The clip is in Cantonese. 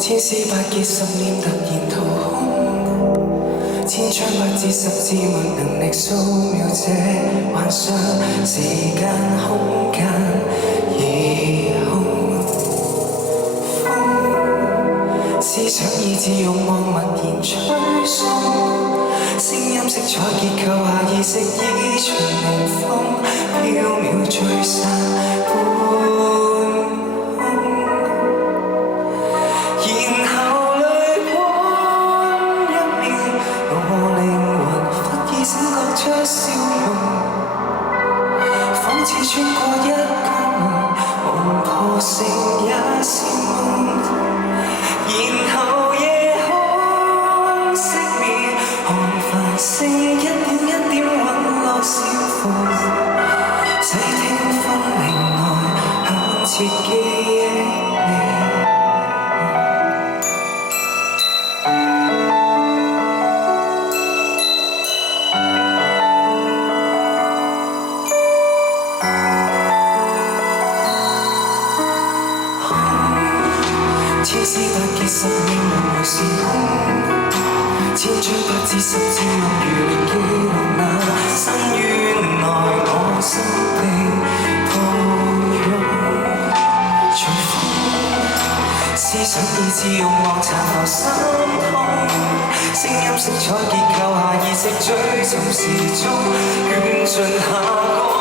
千絲百結十念突然掏空，千張百字十字沒能力掃描這幻想，時間空間已空。思想意志慾望默然吹送，聲音色彩結構下意識已隨微風飄渺聚散半空，然後淚光一秒，我靈魂忽已醒覺出笑容，仿似穿過一個夢，夢破醒也是夢。然後夜空熄滅，看繁星一點一點隕落消浮，細聽分明內響徹記憶你。千絲百結十念輪迴時空，千張百字十字夢如記錄那深淵內我心被抱擁。隨風思想意志慾望殘留心痛，聲音色彩結構下意識追尋時鐘捲進下個